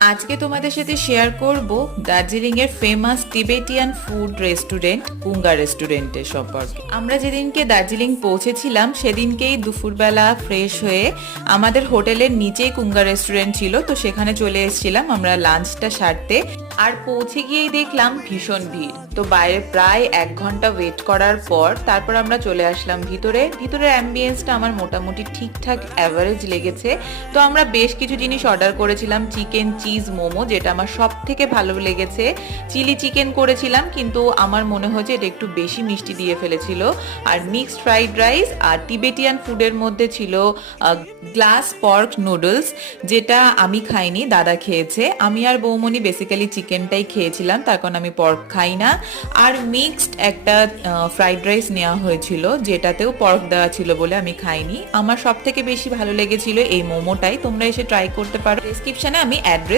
আজকে তোমাদের সাথে শেয়ার করব দার্জিলিং এর ফেমাস টিবেটিয়ান ফুড রেস্টুরেন্ট কুঙ্গা রেস্টুরেন্টের সম্পর্কে। আমরা যেদিনকে দার্জিলিং পৌঁছেছিলাম সেদিনকেই দুপুরবেলা ফ্রেশ হয়ে আমাদের হোটেলের নিচেই কুঙ্গা রেস্টুরেন্ট ছিল, তো সেখানে চলে এসেছিলাম আমরা লাঞ্চটা সারতে। আর পৌঁছে গিয়েই দেখলাম ভীষণ ভিড়, তো বাইরে প্রায় 1 ঘন্টা ওয়েট করার পর তারপর আমরা চলে আসলাম ভিতরে। ভিতরের অ্যাম্বিয়েন্সটা আমার মোটামুটি ঠিকঠাক অ্যাভারেজ লেগেছে। তো আমরা বেশ কিছু জিনিস অর্ডার করেছিলাম, চিকেন চিজ মোমো, যেটা আমার সব থেকে ভালো লেগেছে। চিলি চিকেন করেছিলাম, কিন্তু আমার মনে হয়েছে এটা একটু বেশি মিষ্টি দিয়ে ফেলেছিল। আর মিক্সড ফ্রাইড রাইস, আর টিবেটিয়ান ফুডের মধ্যে ছিল গ্লাস পর্ক নুডলস, যেটা আমি খাইনি, দাদা খেয়েছে। আমি আর বৌমনি বেসিক্যালি চিকেনটাই খেয়েছিলাম, তার কারণ আমি পর্ক খাই না। আর মিক্সড একটা ফ্রাইড রাইস নেওয়া হয়েছিল, যেটাতেও পর্ক দেওয়া ছিল বলে আমি খাইনি। আমার সব থেকে বেশি ভালো লেগেছিল এই মোমোটাই। তোমরা এসে ট্রাই করতে পারো। ডেসক্রিপশনে আমি অ্যাড্রেস